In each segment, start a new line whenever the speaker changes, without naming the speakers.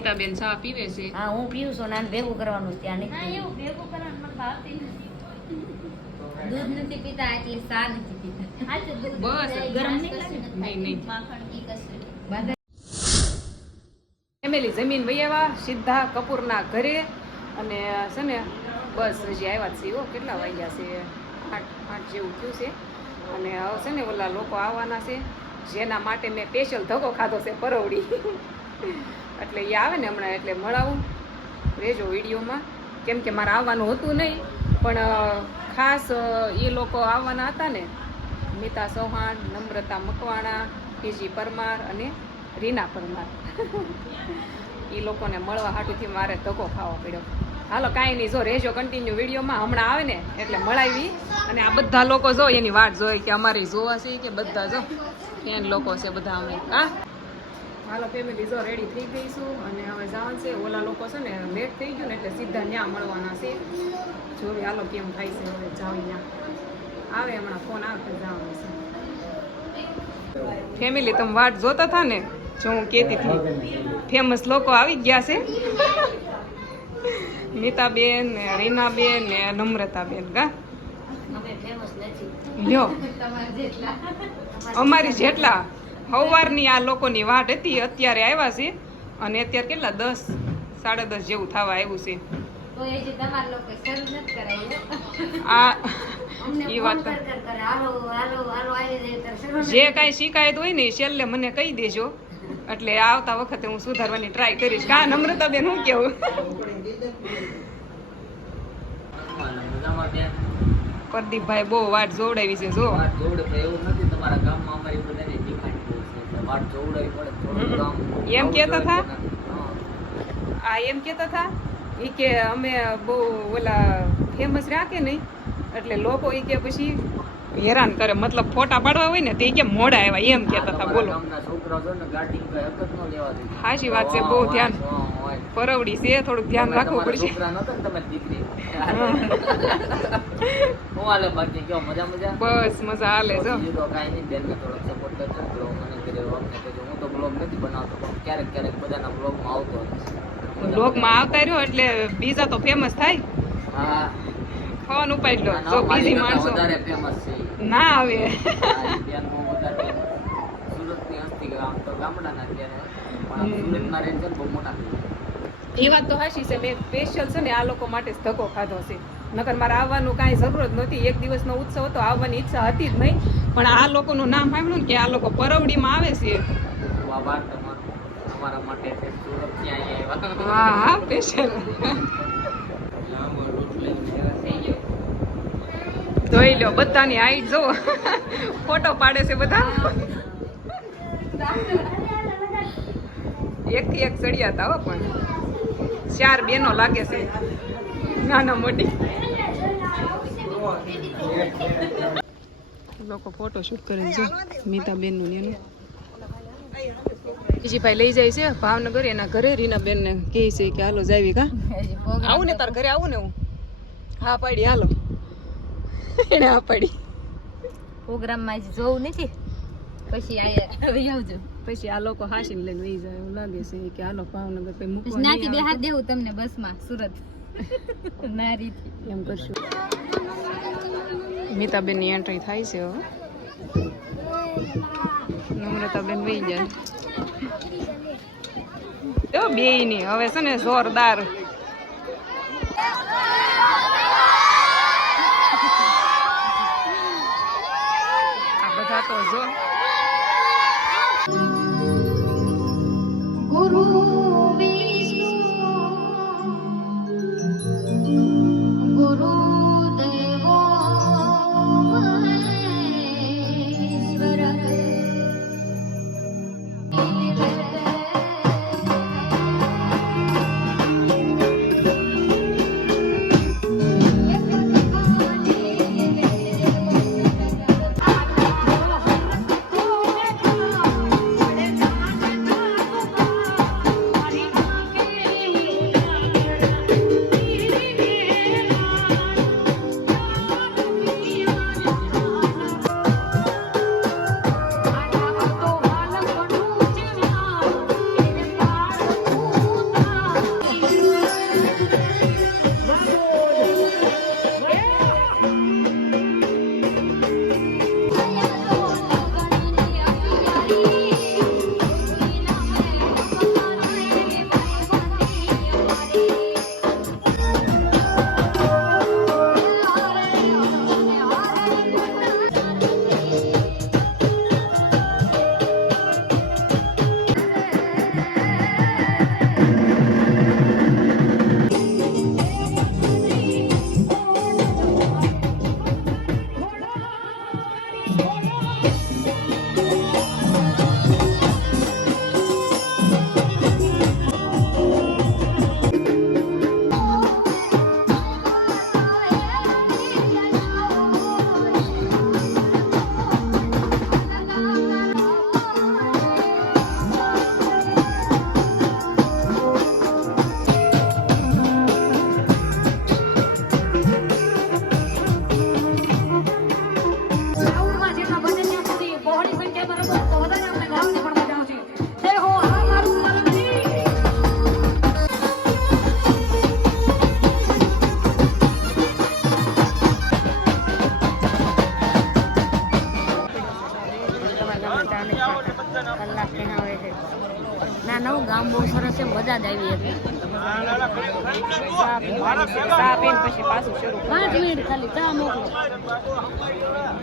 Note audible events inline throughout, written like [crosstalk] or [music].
મીતાબેન ચા પીવે છે
હા હું પીવું છું નાન ભેગું કરવાનું છે ત્યાં
ના
નહીં
એવું ભેગું કરવાનું મને ભાવતી નથી. દૂધ નથી પીતા એટલે ચા નથી પીતા.
બસ, ગરમ નહીં નહીં, નહીં.
માખણ
ફેમિલી જમીન વૈયાવા સીધા કપૂરના ઘરે. અને છે ને બસ હજી આવ્યા જ છે ઓ કેટલા વાગ્યા છે? આઠ આઠ જેવું થયું છે. અને હવે છે ને ઓલા લોકો આવવાના છે. જેના માટે મેં સ્પેશિયલ ધક્કો ખાધો છે પરવડી. એટલે એ આવે ને હમણાં એટલે મળાવું. રેજો વિડીયોમાં. કેમ કે મારે આવવાનું હતું નહીં, પણ ખાસ એ લોકો આવવાના હતા ને, મિતા ચૌહાણ, નમ્રતા મકવાણા પીજી પરમાર અને રીના પરમાર. [laughs] એ લોકોને મળવા હાટુથી મારે ધક્કો ખાવો પડ્યો. હાલો, કાંઈ નહીં, જો રહેજો કન્ટિન્યુ વિડીયોમાં. હમણાં આવે ને, એટલે મળાવી. અને આ બધા લોકો જો, એની વાટ જોઈ કે અમારી જોવા છે કે બધા જો ફેન લોકો છે બધા અમે. હા? હાલો ફેમિલી જો રેડી થઈ ગઈશું અને હવે જવાનું છે. ઓલા લોકો છે ને લેટ થઈ ગયું ને એટલે સીધા ત્યાં મળવાના છે. જોવી હાલો કેમ થાય છે હવે જાઉં ત્યાં આવે હમણાં ફોન આવે જવાનું છે. ફેમિલી તમે વાટ જોતા હતા ને જો હું કહેતી હતી. ફેમસ લોકો આવી ગયા છે. નીતાબેન ને રીનાબેન ને નમ્રતાબેન કા? લ્યો. [laughs] અમારી જેટલા? સવારની આ લોકોની વાટ હતી અત્યારે આવ્યા છે અને અત્યારે કેટલા દસ સાડા દસ જેવું થવા આવ્યું છે.
તો એ જે
કાંઈ શિકાયત હોય ને એ છેલ્લે મને કહી દેજો. એટલે આવતા વખતે હું સુધારવાની ટ્રાય કરીશ. કા નમ્રતા બેન હું કેવું? પ્રદીપભાઈ બહુ વાટ જોવડાવી છે જો.
વાટ જોવડે એવું નથી તમારા ગામમાં અમારી બધાની
એમ કહેતા હતા? આ એમ કહેતા હતા એ કે અમે બહુ ઓલા ફેમસ રાખે નહીં? એટલે લોકો એ કે પછી હેરાન કરે. મતલબ ફોટા પાડવા હોય ને તે કે મોડા આવ્યા. એમ કહેતા હતા બોલો. સાચી વાત છે, બહુ ધ્યાન. પરવડી છે થોડુંક ધ્યાન રાખવું પડશે. [laughs]
હું હાલે બાકી કેવો મજા મજા?
બસ મજા હાલે જો.
તો કાંઈ નહીં બેનને થોડોક સપોર્ટ કરજો. બ્લોગ મને કર્યો અમને કરજો હું તો બ્લોગ નથી બનાવતો પણ ક્યારેક ક્યારેક બધાના બ્લોગમાં આવતો.
બ્લોગમાં આવતા રહ્યો એટલે બીજા તો ફેમસ થાય.
હા.
ફોન ઉપાડી લો. જો બીજી માણસો.
વધારે ફેમસ છે.
ના આવે.
બેન બહુ વધારે. સુરતની હસ્તી ગામ તો ગામડાના અત્યારે પણ આમ
હમ.
સુરતમાં રહે છે ને બહુ મોટા
એ વાત તો હાશી છે. મેં સ્પેશિયલ છે ને આ લોકો માટે ધક્કો ખાધો છે. નકર મારે આવવાનું કાંઈ જરૂર જ નહોતી. એક દિવસનો ઉત્સવ હતો આવવાની ઈચ્છા હતી જ નહીં. પણ આ લોકોનું નામ સાંભળ્યું ને કે આ લોકો પરવડીમાં આવે છે. હા હા સ્પેશિયલ જોઈ લો બધાની હાઈટ જો. ફોટો પાડે છે બધા. એક થી એક ચડિયા હતા હો પણ. ચાર બેનો લાગે છે. નાના મોટી. લોકો ફોટો શૂટ કરે છે મીતાબેનનું એનું. ભાઈ લઈ જાય છે ભાવનગર એના ઘરે રીનાબેન ને કહે છે કે હાલો જાવી કા. આવું ને તાર ઘરે આવું ને હું. હા પાડી હાલો. એને હા પાડી.
પ્રોગ્રામમાં જોવું નથી. પછી આવી આવજો.
પછી આ લોકો હાસીને લઈને વહી જાય એવું લાગે છે કે હાલો ભાવનગર
પછી નાથી બે હાથ દેવું તમને બસમાં સુરત. નારીથી
આવે. એમ કરશું. મીતાબેનની એન્ટ્રી થાય છે હવે નમ્રતાબેન વહી જાય. તો બે ની હવે છે ને જોરદાર. આ બધા તો જો.
ગુરુ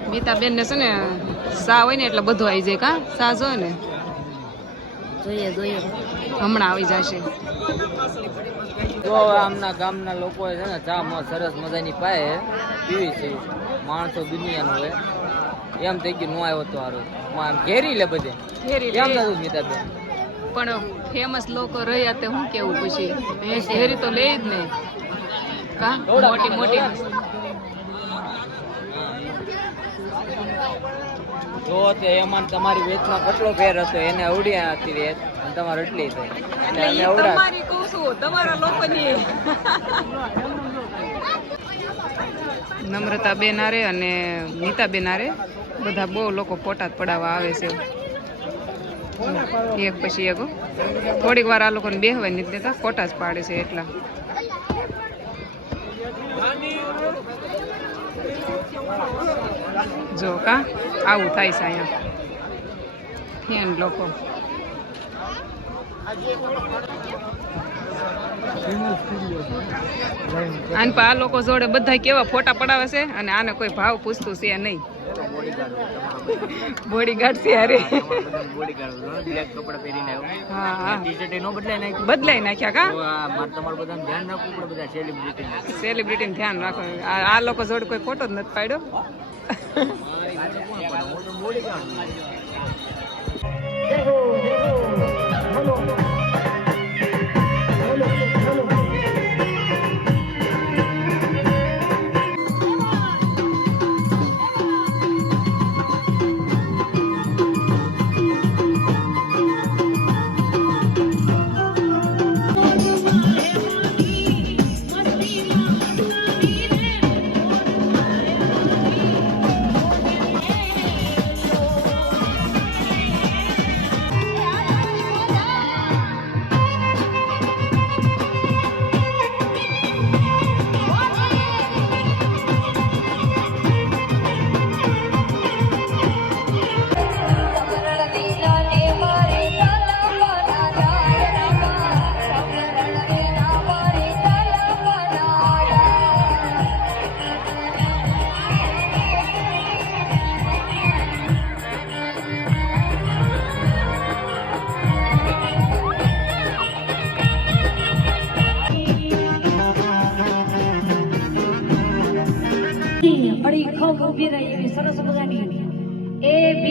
મીતાબેન ને છે ને સા હોય ને એટલે બધું આવી જાય કા? સા જો ને?
જોઈએ જોઈએ.
હમણાં આવી જશે.
તો આમના ગામના લોકો છે ને ચા મ- સરસ મજાની પાય પીવી છે. માણસો દુનિયાનું હોય. એમ થઈ ગયું નો આવ્યો તો હારો. આમ ઘેરી લે બધે.
ફેરી
એમ
લે.
થતું મીતાબેન
પણ ફેમસ લોકો રહ્યા તે હું કેવું પછી? ઘેરી તો લે જ ને. કા? મોટી મોટી.
જો તે એમાં તમારી વેચમાં કેટલો ફેર હતો એને અવડ્યા હતી વેચ અને તમારે એટલી થઈ. એટલે અમે અવડા
તમારી કહું છું તમારા લોકોની. નમ્રતા બેન આરે અને નીતા બેન આરે બધા બહુ લોકો ફોટા પડાવવા આવે છે. એક પછી એક થોડીક વાર આ લોકોને બેહવા નથી દેતા ફોટા જ પાડે છે એટલા. જો કા, આવું થાય છે અહીંયા. ફેન લોકો. આને આ લોકો જોડે બધા કેવા ફોટા પડાવે છે અને આને કોઈ ભાવ પૂછતું છે નહીં. બોડીગાર્ડ છે અરે.
બ્લેક કપડા પહેરીને આવ્યો
હા હા.
ટી શર્ટ નો બદલાય નાખ્યું
બદલાઈ નાખ્યા કા?
તો આ મારે તમારે બધાને ધ્યાન રાખવું પડે બધા સેલિબ્રિટી
ધ્યાન રાખો આ આ લોકો જોડે કોઈ ફોટો જ નથી પાડ્યો. [laughs]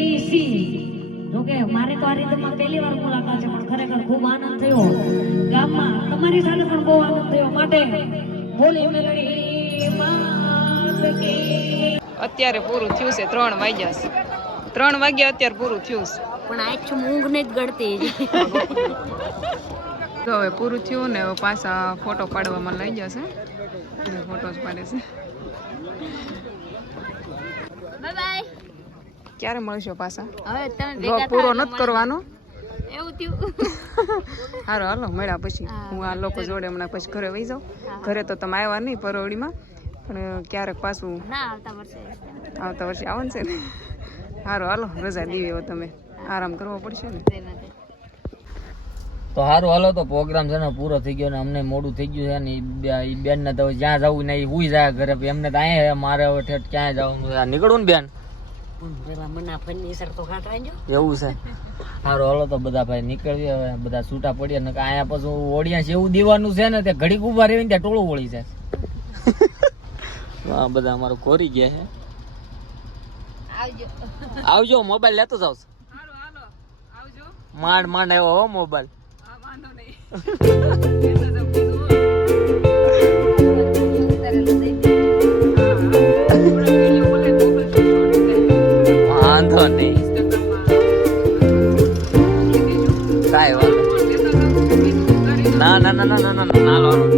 બી સી જોકે મારે તો આ રીતમાં પહેલી વાર મુલાકાત છે પણ ખરેખર ખૂબ આનંદ થયો. ગામમાં તમારી સાથે પણ બહુ આનંદ થયો. માટે બોલી મેલડી
અત્યારે પૂરું થયું છે ત્રણ વાગ્યા છે. ત્રણ વાગ્યા અત્યારે પૂરું થયું છે.
પણ આ છું ઊંઘ ને જ ગળતી
તો હવે પૂરું થયું ને પાછા ફોટો પાડવામાં લઈ જશે. ફોટો જ પાડે છે.
Bye bye.
ક્યારે મળશો પાછા?
હવે
પૂરો નથી કરવાનો.
એવું થયું. [laughs]
હારો હાલો મળ્યા પછી.
હું
આ લોકો જોડે હમણાં પછી ઘરે વહી જાઉં. ઘરે તો તમે આવ્યા નહીં પરોવડીમાં પણ ક્યારેક પાછું
આવતા વર્ષે.
આવતા વર્ષે આવવાનું છે ને. હારો હાલો રજા દીવી હો તમે. આરામ કરવો પડશે ને.
તો સારું હાલો તો પ્રોગ્રામ છે ને પૂરો થઈ ગયો ને અમને મોડું થઈ ગયું છે ને એ બેન ને તો જ્યાં જવું ને એ હુઈ જાય ઘરે. એમને તો અહીંયા મારે હવે ઠેઠ ક્યાંય જવાનું. નીકળવું ને બેન.
પેલા મના ફર્નિચર તો ખાટવાઈ
એવું છે? સારું હાલો તો બધા ભાઈ નીકળીએ હવે. બધા છૂટા પડીએ ને અહીંયા પછી ઓડિયન્સ એવું દેવાનું છે ને તે ઘડીક ઊભા રહીને ત્યાં ટોળું વળી જાય. આ બધા અમારું કોરી ગયા છે
આવજો.
આવજો મોબાઈલ લેતો જાવ.
હાલો હાલો. આવજો.
માંડ માંડ આવ્યો હો મોબાઈલ.
હા વાંધો નહીં. [laughs]
ના ના ના ના ના ના ના